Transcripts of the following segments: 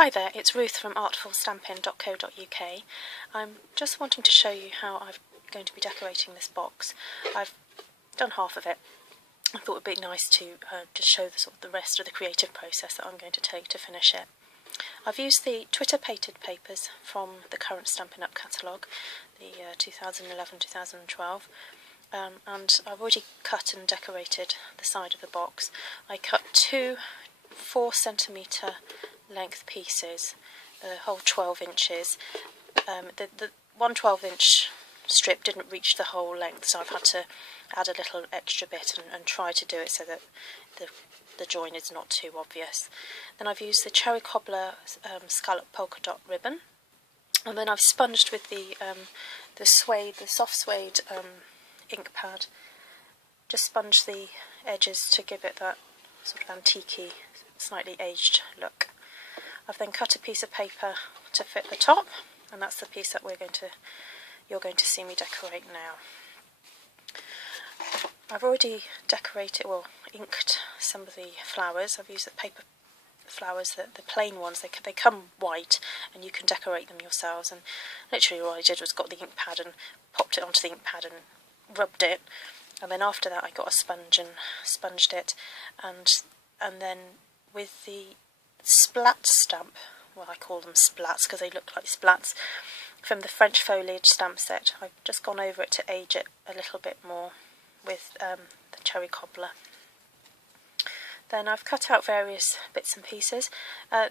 Hi there, it's Ruth from artfulstampin.co.uk. I'm just wanting to show you how I'm going to be decorating this box. I've done half of it. I thought it would be nice to just show the rest of the creative process that I'm going to take to finish it. I've used the Twitter painted papers from the current Stampin' Up catalogue, the 2011-2012, and I've already cut and decorated the side of the box. I cut two 4cm length pieces, the whole 12 inches. The one 12-inch strip didn't reach the whole length, so I've had to add a little extra bit and try to do it so that the join is not too obvious. Then I've used the cherry cobbler scallop polka dot ribbon, and then I've sponged with the soft suede ink pad. Just sponge the edges to give it that sort of antique-y, slightly aged look. I've then cut a piece of paper to fit the top, and that's the piece that you're going to see me decorate now. I've already inked some of the flowers. I've used the paper flowers, the plain ones. They come white, and you can decorate them yourselves. And literally all I did was got the ink pad and popped it onto the ink pad and rubbed it. And then after that I got a sponge and sponged it, and then with the splat stamp, well, I call them splats because they look like splats, from the French foliage stamp set, I've just gone over it to age it a little bit more with the cherry cobbler. Then I've cut out various bits and pieces.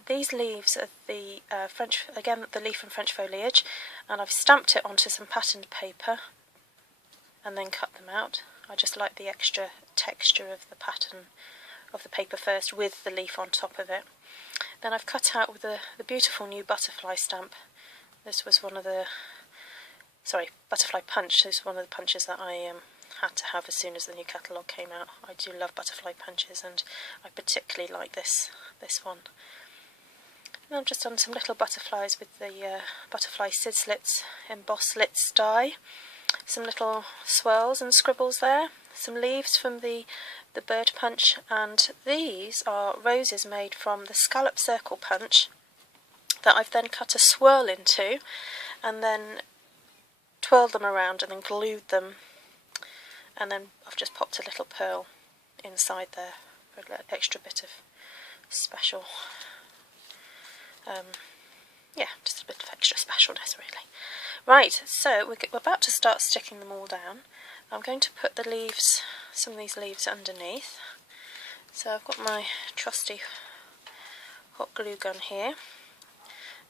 These leaves are the the leaf from French foliage, and I've stamped it onto some patterned paper and then cut them out. I just like the extra texture of the pattern of the paper first with the leaf on top of it. Then I've cut out with the beautiful new butterfly stamp. This was one of the, butterfly punch. This is one of the punches that I had to have as soon as the new catalogue came out. I do love butterfly punches, and I particularly like this one. And I've just done some little butterflies with the butterfly Sidslits emboss slits die. Some little swirls and scribbles there. Some leaves from the bird punch, and these are roses made from the scallop circle punch that I've then cut a swirl into and then twirled them around and then glued them, and then I've just popped a little pearl inside there for an extra bit of special, just a bit of extra specialness really. Right, so we're about to start sticking them all down. I'm going to put the leaves, some of these leaves underneath. So I've got my trusty hot glue gun here,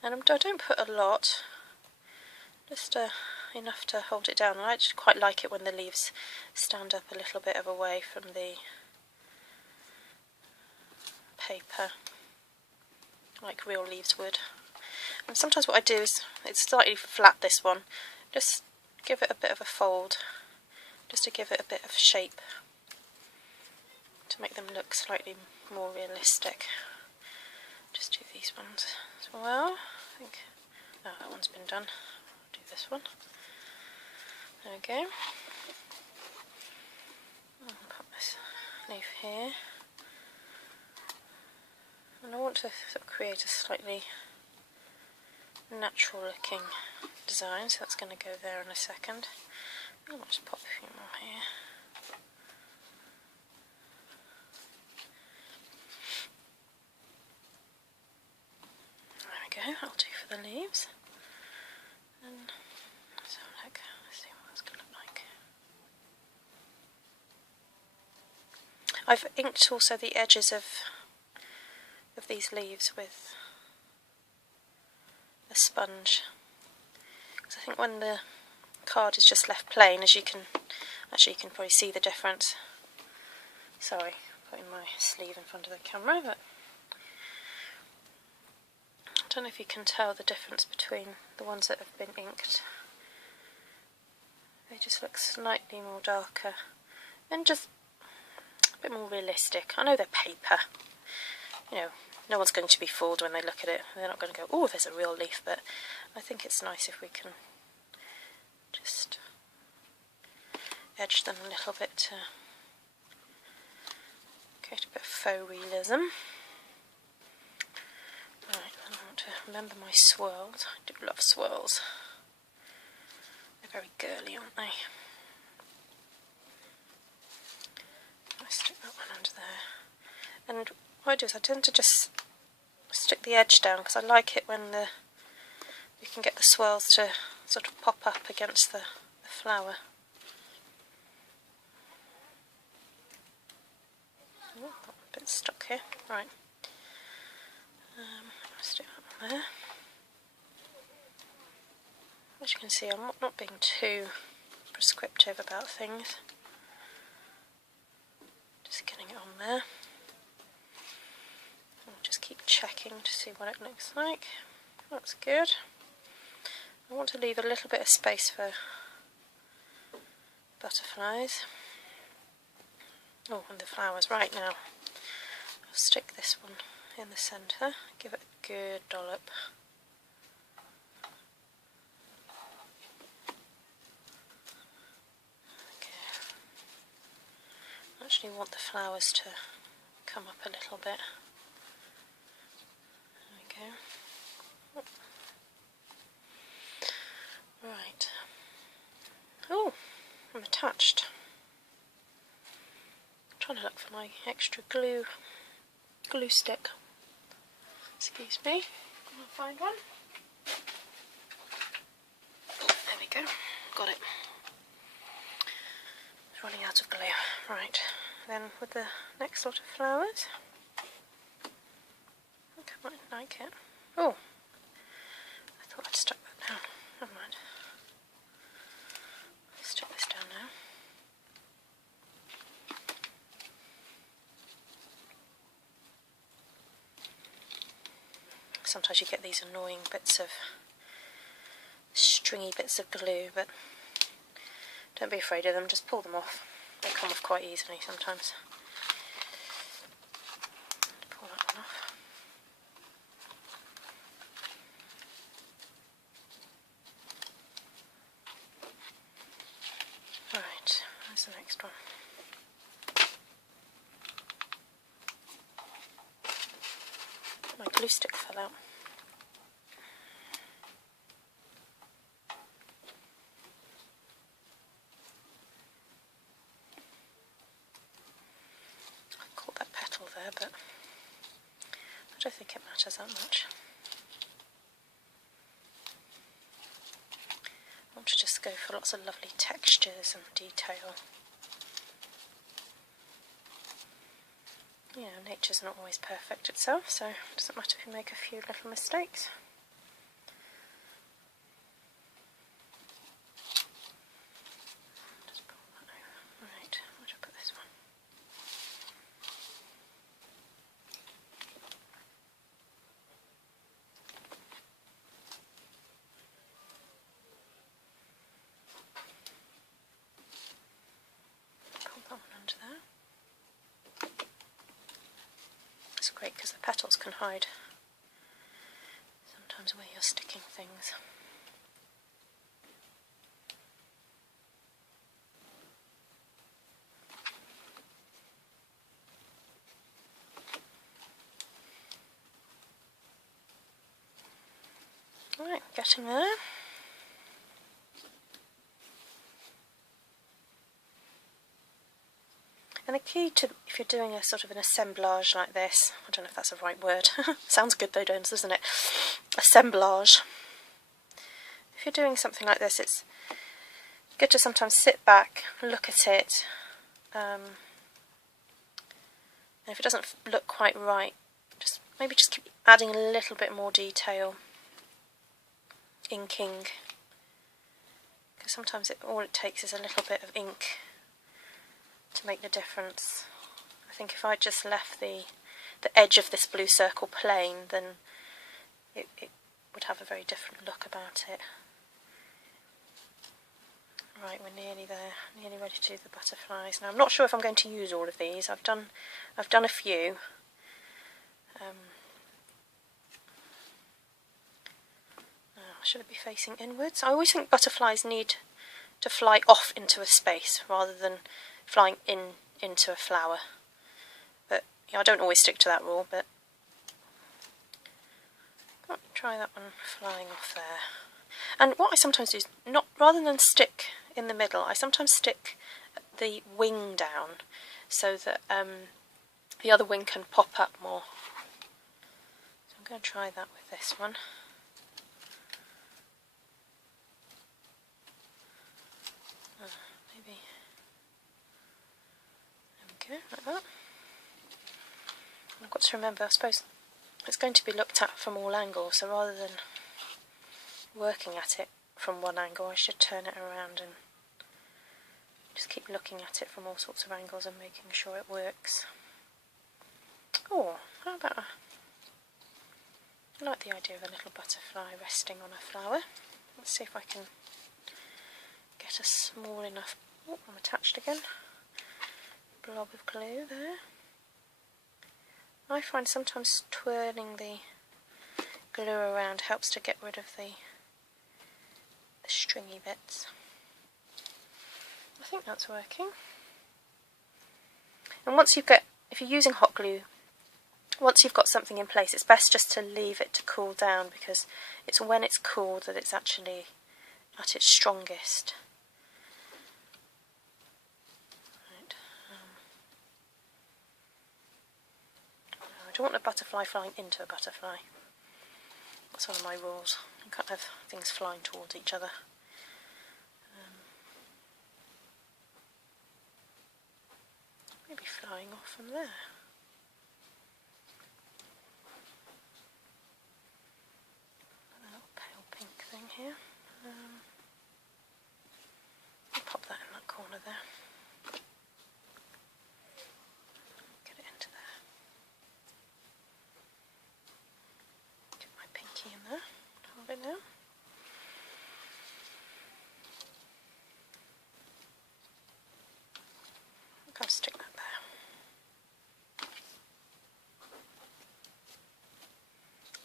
and I don't put a lot, just enough to hold it down. And I just quite like it when the leaves stand up a little bit of away from the paper, like real leaves would. And sometimes what I do is, it's slightly flat, this one, just give it a bit of a fold, just to give it a bit of shape, to make them look slightly more realistic. Just do these ones as well. I think, oh, that one's been done. I'll do this one. There we go. I'll put this leaf here. And I want to sort of create a slightly natural looking design, so that's going to go there in a second. I'll just pop a few more here. There we go, that'll do for the leaves. And let's have a look, let's see what that's going to look like. I've inked also the edges of these leaves with a sponge, because I think when the card is just left plain, as you can probably see the difference. Sorry, putting my sleeve in front of the camera, but I don't know if you can tell the difference between the ones that have been inked. They just look slightly more darker and just a bit more realistic. I know they're paper, you know, no one's going to be fooled when they look at it. They're not going to go, oh, there's a real leaf, but I think it's nice if we can just edge them a little bit to create a bit of faux realism. Right, remember my swirls. I do love swirls. They're very girly, aren't they? I stick that one under there. And what I do is I tend to just stick the edge down because I like it when you can get the swirls to sort of pop up against the flower. Oh, got a bit stuck here. Right. Let's do that one there. As you can see, I'm not being too prescriptive about things. Just getting it on there. I'll just keep checking to see what it looks like. That's good. I want to leave a little bit of space for butterflies. Oh, and the flowers. Right, now I'll stick this one in the centre, give it a good dollop. Okay. I actually want the flowers to come up a little bit. There we go. Right. Oh, I'm attached. I'm trying to look for my extra glue stick. Excuse me, I'll find one. There we go, got it. It's running out of glue. Right, then with the next lot of flowers, I think I might like it. Oh, I thought I'd stuck that down. Never mind. Let's stick this down now. Sometimes you get these annoying bits of stringy bits of glue, but don't be afraid of them, just pull them off. They come off quite easily sometimes. Pull that one off. Right, where's the next one? My glue stick fell out. I caught that petal there, but I don't think it matters that much. I want to just go for lots of lovely textures and detail. You know, nature's not always perfect itself, so it doesn't matter if you make a few little mistakes. Just pull that over. Right, where do I put this one? Pull that one under there. It's great because the petals can hide sometimes where you're sticking things. Right, getting there. And the key to, if you're doing a sort of an assemblage like this, I don't know if that's the right word, sounds good though, doesn't it? Assemblage. If you're doing something like this, it's good to sometimes sit back, look at it, and if it doesn't look quite right, maybe just keep adding a little bit more detail, inking, because sometimes all it takes is a little bit of ink to make the difference. I think if I just left the edge of this blue circle plain, then it would have a very different look about it. Right, we're nearly there, nearly ready to do the butterflies. Now I'm not sure if I'm going to use all of these. I've done a few. Should it be facing inwards? I always think butterflies need to fly off into a space rather than flying into a flower. But yeah, I don't always stick to that rule, but try try that one flying off there. And what I sometimes do is, rather than stick in the middle, I sometimes stick the wing down so that the other wing can pop up more. So I'm going to try that with this one. Maybe there we go, like that. I've got to remember, I suppose it's going to be looked at from all angles, so rather than working at it from one angle, I should turn it around and just keep looking at it from all sorts of angles and making sure it works. Oh, how about I like the idea of a little butterfly resting on a flower. Let's see if I can get a small enough, oh, I'm attached again, blob of glue there. I find sometimes twirling the glue around helps to get rid of the stringy bits. I think that's working. And once if you're using hot glue, once you've got something in place, it's best just to leave it to cool down, because it's when it's cooled that it's actually at its strongest. Right. I don't want a butterfly flying into a butterfly. That's one of my rules. You can't have things flying towards each other. Maybe flying off from there. A little pale pink thing here. I'll pop that in that corner there. Get it into there. Get my pinky in there. Hold it now. I'll stick that there.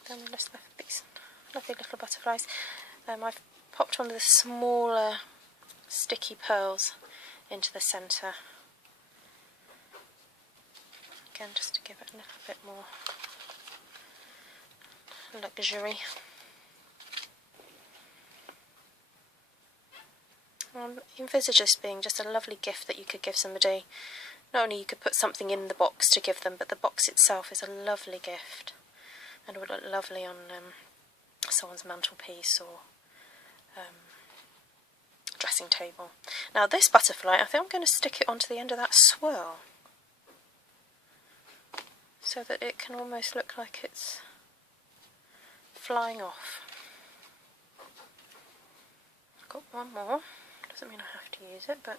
Then we'll list these lovely little butterflies. I've popped one of the smaller sticky pearls into the centre. Again, just to give it a little bit more luxury. Envisage this being just a lovely gift that you could give somebody. Not only you could put something in the box to give them, but the box itself is a lovely gift and would look lovely on someone's mantelpiece or dressing table. Now this butterfly, I think I'm going to stick it onto the end of that swirl so that it can almost look like it's flying off. I've got one more. Doesn't mean I have to use it, but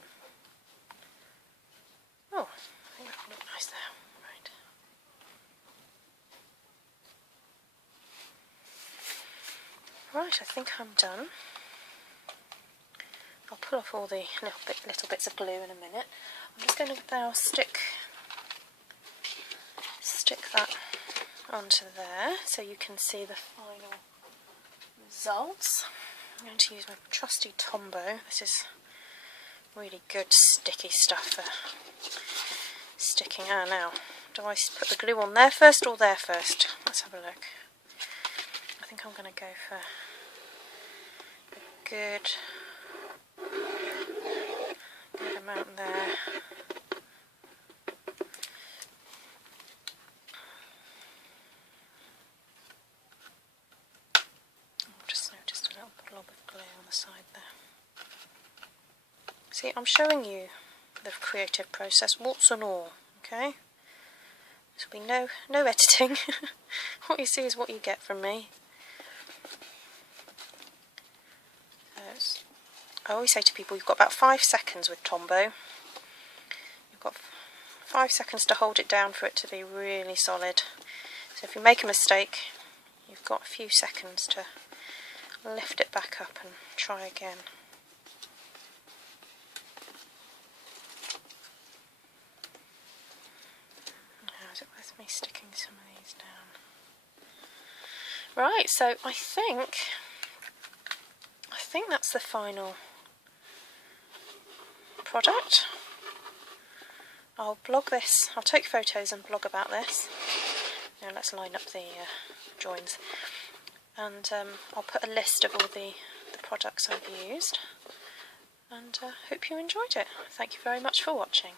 oh, I think that will look nice there. Right, I think I'm done. I'll pull off all the little bits of glue in a minute. I'm just going to now stick that onto there so you can see the final results. I'm going to use my trusty Tombow. This is really good sticky stuff for sticking. Now, do I put the glue on there first or there first? Let's have a look. I think I'm going to go for a good amount there. Just a little blob of glue on the side there. See, I'm showing you the creative process, warts and all, okay? This will be no editing. What you see is what you get from me. I always say to people, you've got about 5 seconds with Tombow. You've got 5 seconds to hold it down for it to be really solid. So if you make a mistake, you've got a few seconds to lift it back up and try again. Now, is it worth me sticking some of these down? Right, so I think that's the final product. I'll blog this, I'll take photos and blog about this. Now let's line up the joins. and I'll put a list of all the products I've used, and hope you enjoyed it. Thank you very much for watching.